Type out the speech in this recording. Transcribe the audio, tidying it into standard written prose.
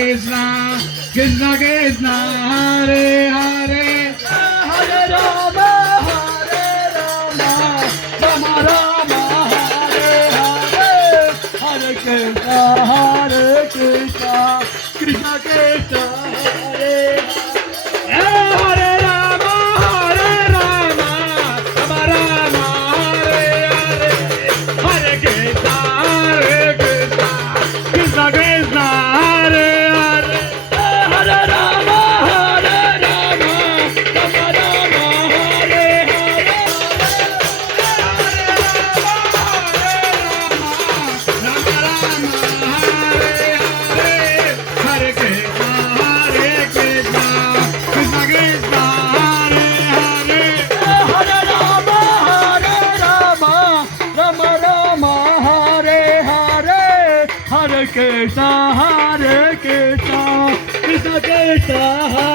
Krishna Krishna Hare Hare Hare Rama Rama Rama Hare Hare Hare Krishna Krishna Krishna Hare Hare Rama Rama Rama Hare Hare Hare Krishna Krishna Krishna Hare Hare Hare Rama Rama Rama Hare Hare Hare Krishna Krishna Krishna Hare Hare Hare Rama Rama Rama Hare Hare Hare Krishna Krishna Krishna Hare